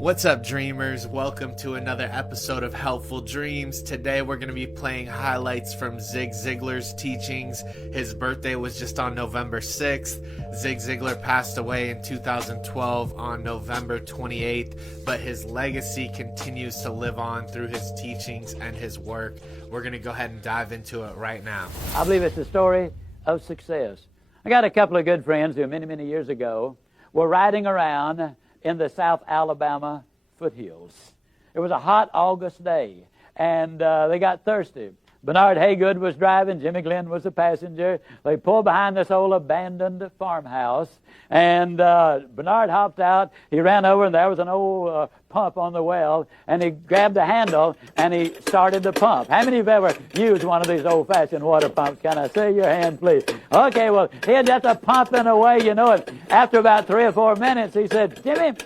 What's up, dreamers? Welcome to another episode of Helpful Dreams. Today we're going to be playing highlights from Zig Ziglar's teachings. His birthday was just on November 6th. Zig Ziglar passed away in 2012 on November 28th, but his legacy continues to live on through his teachings and his work. We're going to go ahead and dive into it right now. I believe it's a story of success. I got a couple of good friends who many years ago were riding around in the South Alabama foothills. It was a hot August day, and they got thirsty. Bernard Haygood was driving. Jimmy Glenn was the passenger. They pulled behind this old abandoned farmhouse, and Bernard hopped out. He ran over, and there was an old pump on the well, and he grabbed the handle, and he started the pump. How many of you have ever used one of these old-fashioned water pumps? Can I see your hand, please? Okay, well, he had just a pumping away, you know, and after about 3 or 4 minutes, he said, "Jimmy,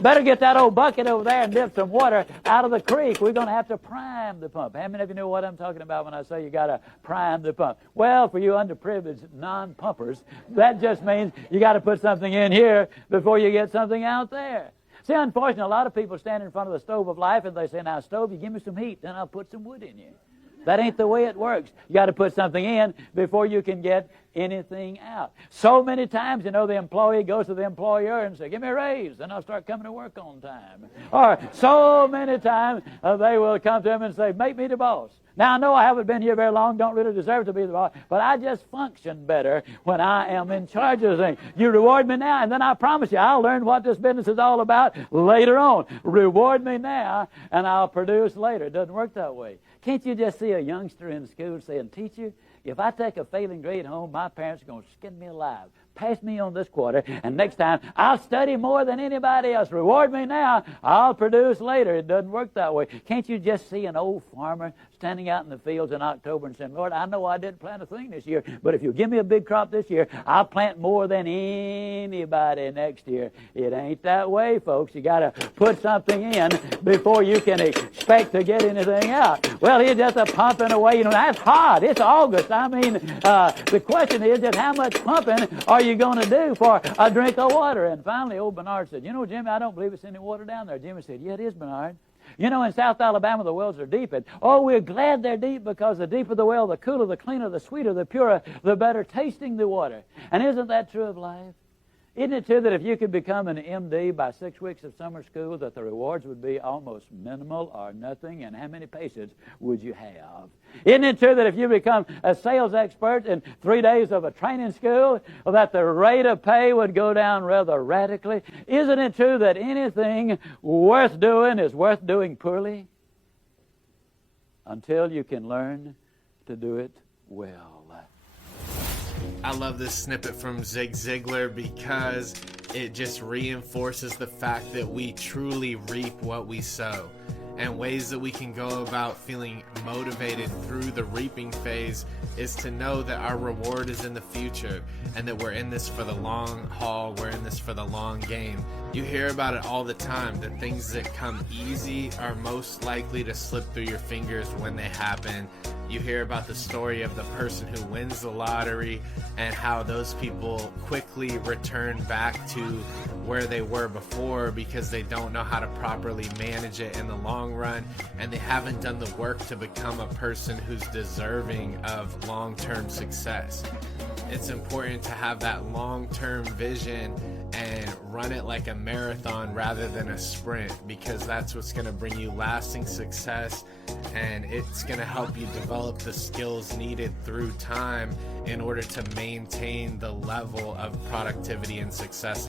better get that old bucket over there and dip some water out of the creek. We're going to have to prime the pump." How many of you know what I'm talking about when I say you got to prime the pump? Well, for you underprivileged non-pumpers, that just means you got to put something in here before you get something out there. See, unfortunately, a lot of people stand in front of the stove of life and they say, "Now, stove, you give me some heat, then I'll put some wood in you." That ain't the way it works. You got to put something in before you can get anything out. So many times, you know, the employee goes to the employer and says, "Give me a raise, then I'll start coming to work on time." Or so many times they will come to him and say, "Make me the boss." Now, I know I haven't been here very long, don't really deserve to be the boss, but I just function better when I am in charge of things. You reward me now, and then I promise you I'll learn what this business is all about later on. Reward me now, and I'll produce later. It doesn't work that way. Can't you just see a youngster in school saying, "Teacher, if I take a failing grade home, my parents are going to skin me alive. Pass me on this quarter, and next time I'll study more than anybody else. Reward me now, I'll produce later." It doesn't work that way. Can't you just see an old farmer standing out in the fields in October and saying, "Lord, I know I didn't plant a thing this year, but if you give me a big crop this year, I'll plant more than anybody next year." It ain't that way, folks. You got to put something in before you can expect to get anything out. Well, he's just a pumping away. You know, that's hot. It's August. I mean, the question is just how much pumping are you going to do for a drink of water? And finally, old Bernard said, "You know, Jimmy, I don't believe it's any water down there." Jimmy said, "Yeah, it is, Bernard. You know, in South Alabama, the wells are deep. And, oh, we're glad they're deep because the deeper the well, the cooler, the cleaner, the sweeter, the purer, the better tasting the water." And isn't that true of life? Isn't it true that if you could become an MD by 6 weeks of summer school, that the rewards would be almost minimal or nothing? And how many patients would you have? Isn't it true that if you become a sales expert in 3 days of a training school, that the rate of pay would go down rather radically? Isn't it true that anything worth doing is worth doing poorly? Until you can learn to do it well. I love this snippet from Zig Ziglar because it just reinforces the fact that we truly reap what we sow. And ways that we can go about feeling motivated through the reaping phase is to know that our reward is in the future and that we're in this for the long haul, we're in this for the long game. You hear about it all the time. The things that come easy are most likely to slip through your fingers when they happen. You hear about the story of the person who wins the lottery and how those people quickly return back to where they were before because they don't know how to properly manage it in the long run, and they haven't done the work to become a person who's deserving of long-term success. It's important to have that long-term vision and run it like a marathon rather than a sprint, because that's what's going to bring you lasting success, and it's going to help you develop the skills needed through time in order to maintain the level of productivity and success.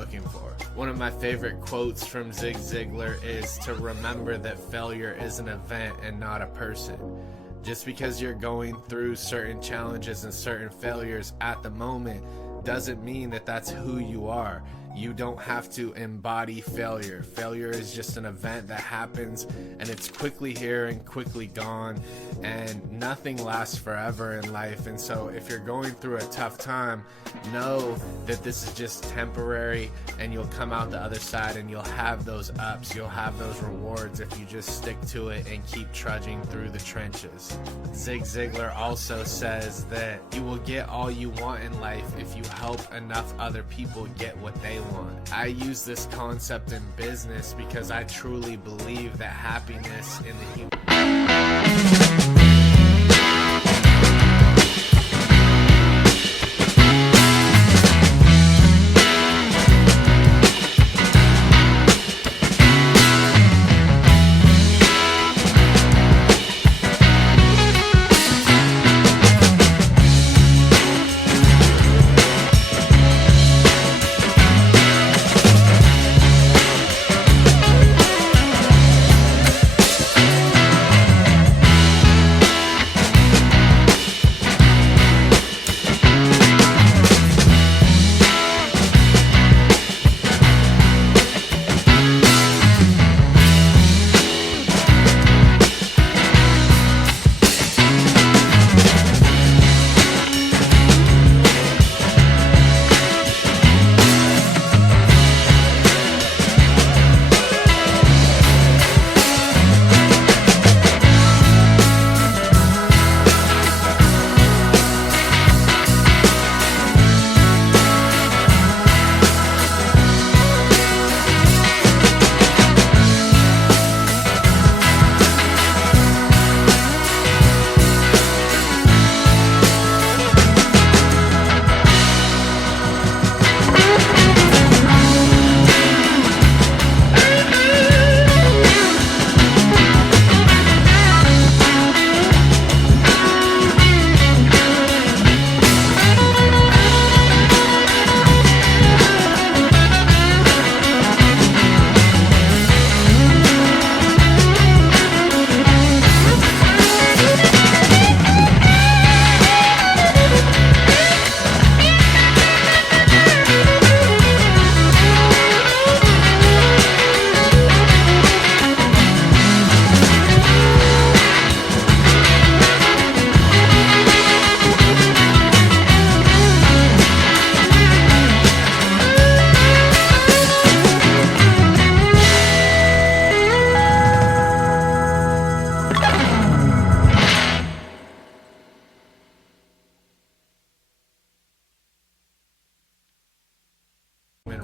looking for. One of my favorite quotes from Zig Ziglar is to remember that failure is an event and not a person. Just because you're going through certain challenges and certain failures at the moment doesn't mean that that's who you are. You don't have to embody failure. Failure is just an event that happens, and it's quickly here and quickly gone, and nothing lasts forever in life. And so if you're going through a tough time, know that this is just temporary, and you'll come out the other side and you'll have those ups, you'll have those rewards if you just stick to it and keep trudging through the trenches. Zig Ziglar also says that you will get all you want in life if you help enough other people get what they want. I use this concept in business because I truly believe that happiness in the human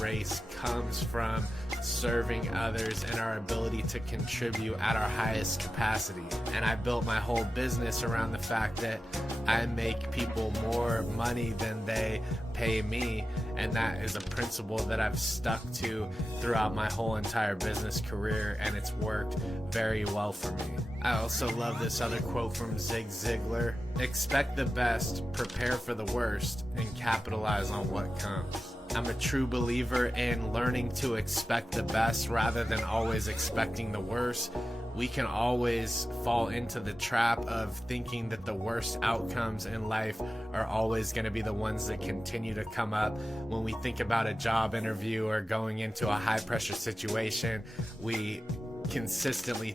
race comes from serving others and our ability to contribute at our highest capacity. And I built my whole business around the fact that I make people more money than they pay me, and that is a principle that I've stuck to throughout my whole entire business career, and it's worked very well for me. I also love this other quote from Zig Ziglar: expect the best, prepare for the worst, and capitalize on what comes. I'm a true believer in learning to expect the best rather than always expecting the worst. We can always fall into the trap of thinking that the worst outcomes in life are always going to be the ones that continue to come up. When we think about a job interview or going into a high pressure situation, we consistently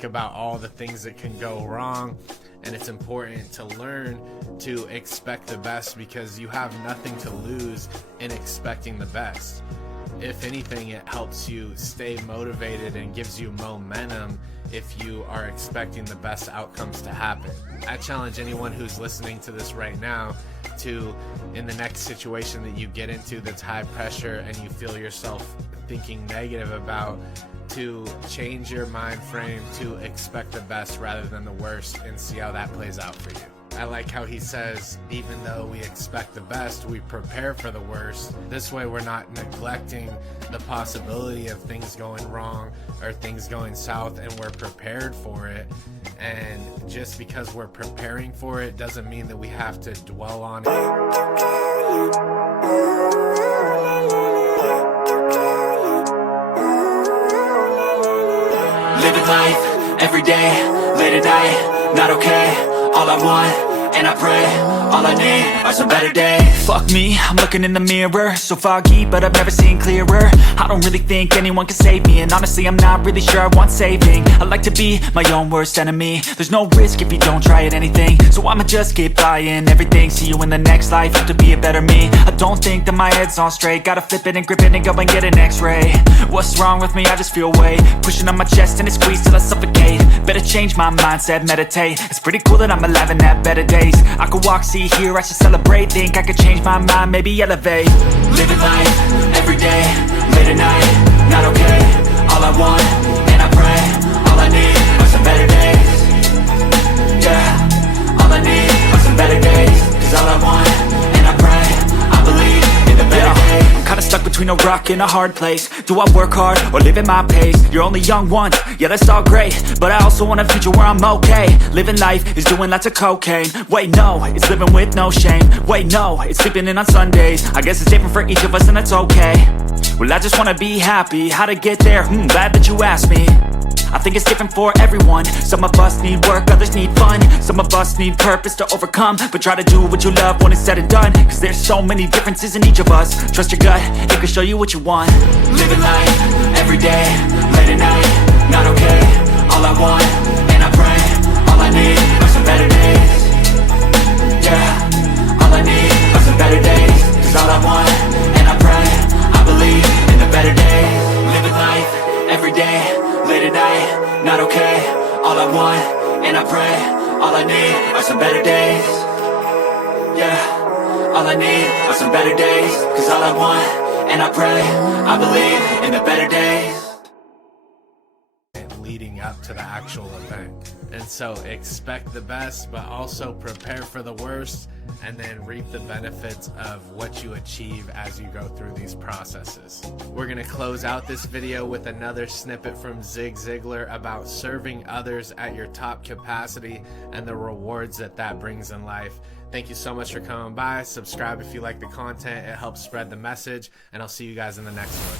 think about all the things that can go wrong, and it's important to learn to expect the best, because you have nothing to lose in expecting the best. If anything, it helps you stay motivated and gives you momentum if you are expecting the best outcomes to happen. I challenge anyone who's listening to this right now to, in the next situation that you get into that's high pressure and you feel yourself thinking negative about, to change your mind frame to expect the best rather than the worst, and see how that plays out for you. I like how he says, even though we expect the best, we prepare for the worst. This way we're not neglecting the possibility of things going wrong or things going south, and we're prepared for it. And just because we're preparing for it doesn't mean that we have to dwell on it. Living life, every day, late at night, not okay. All I want, and I pray, all I need are some better days. Fuck me, I'm looking in the mirror, so foggy, but I've never seen clearer. I don't really think anyone can save me, and honestly I'm not really sure I want saving. I like to be my own worst enemy. There's no risk if you don't try at anything, so I'ma just keep buying everything. See you in the next life, have to be a better me. I don't think that my head's on straight, gotta flip it and grip it and go and get an x-ray. What's wrong with me? I just feel weight pushing on my chest and it squeezes till I suffocate. Better change my mindset, meditate. It's pretty cool that I'm alive and have better days. I could walk, see, hear, I should celebrate. Think I could change my mind, maybe elevate. Living life, every day, late at night, not okay. All I want, and I pray, all I need are some better days. Yeah, all I need are some better days. Cause all I want, and I pray, I believe in the better days. I'm kinda stuck between a rock and a hard place. Do I work hard or live at my pace? You're only young once, yeah that's all great, but I also want a future where I'm okay. Living life is doing lots of cocaine. Wait no, it's living with no shame. Wait no, it's sleeping in on Sundays. I guess it's different for each of us and that's okay. Well I just wanna be happy, how to get there? Glad that you asked me. I think it's different for everyone. Some of us need work, others need fun. Some of us need purpose to overcome. But try to do what you love when it's said and done, cause there's so many differences in each of us. Trust your gut, it can show you what you want. Living life, every day, late at night, not okay. All I want, and I pray, all I need are some better days. Yeah, all I need are some better days. Cause all I want, and I pray, I believe in the better days. Living life, every day, late at night, not okay. All I want, and I pray, all I need are some better days. Yeah, all I need are some better days. Cause all I want, and I pray, I believe in the better days. Leading up to the actual event. And so expect the best, but also prepare for the worst, and then reap the benefits of what you achieve as you go through these processes. We're going to close out this video with another snippet from Zig Ziglar about serving others at your top capacity and the rewards that that brings in life. Thank you so much for coming by. Subscribe if you like the content. It helps spread the message, and I'll see you guys in the next one.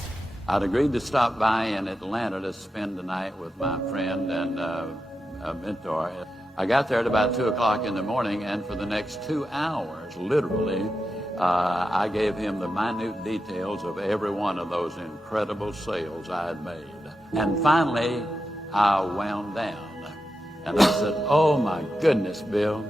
I'd agreed to stop by in Atlanta to spend the night with my friend and a mentor. I got there at about 2 o'clock in the morning, and for the next 2 hours, literally, I gave him the minute details of every one of those incredible sales I had made. And finally, I wound down. And I said, oh my goodness, Bill.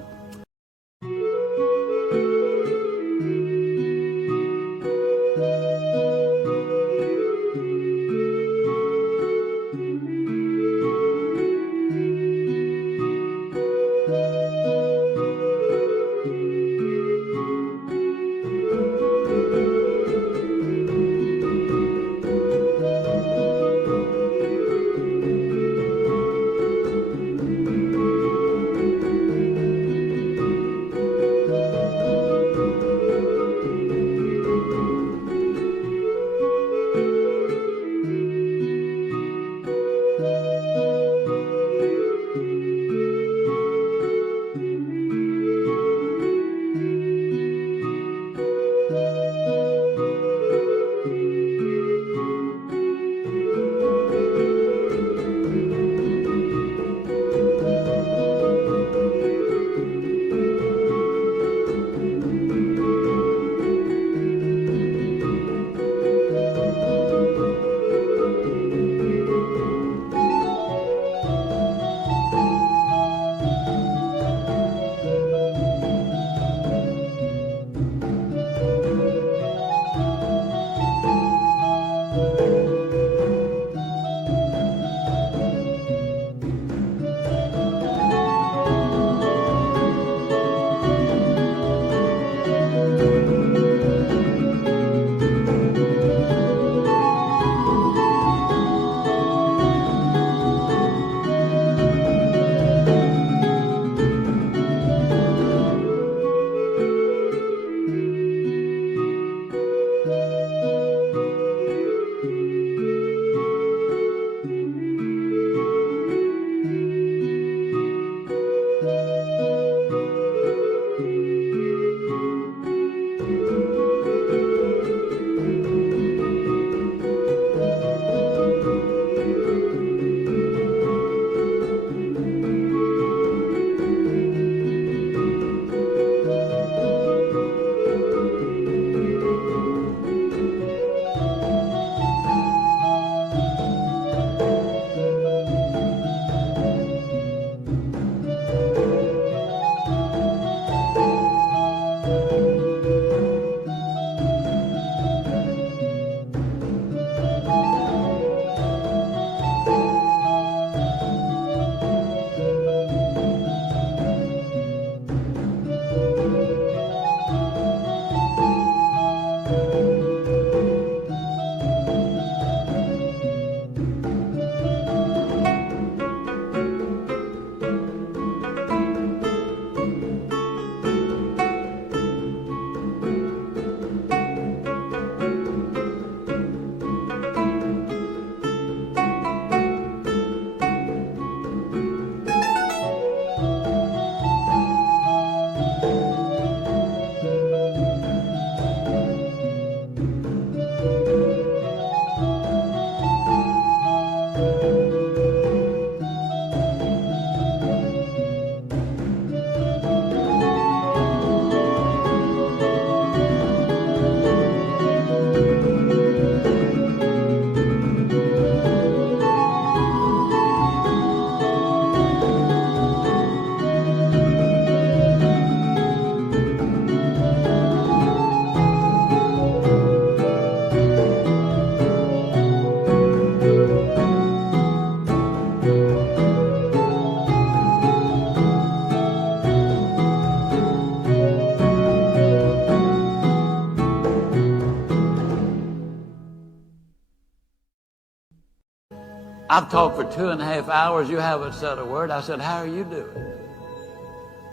I've talked for 2.5 hours. You haven't said a word. I said, how are you doing?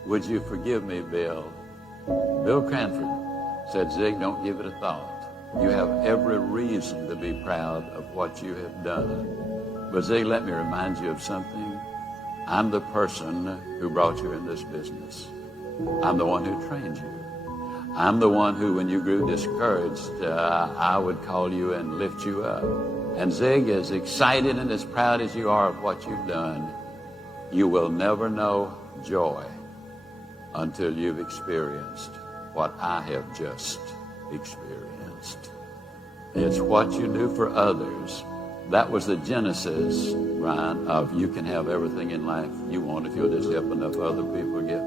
Would you forgive me, Bill? Bill Cranford said, Zig, don't give it a thought. You have every reason to be proud of what you have done. But Zig, let me remind you of something. I'm the person who brought you in this business. I'm the one who trained you. I'm the one who, when you grew discouraged, I would call you and lift you up. And Zig, as excited and as proud as you are of what you've done, you will never know joy until you've experienced what I have just experienced. It's what you do for others. That was the genesis, Ryan, of you can have everything in life you want if you'll just help enough other people get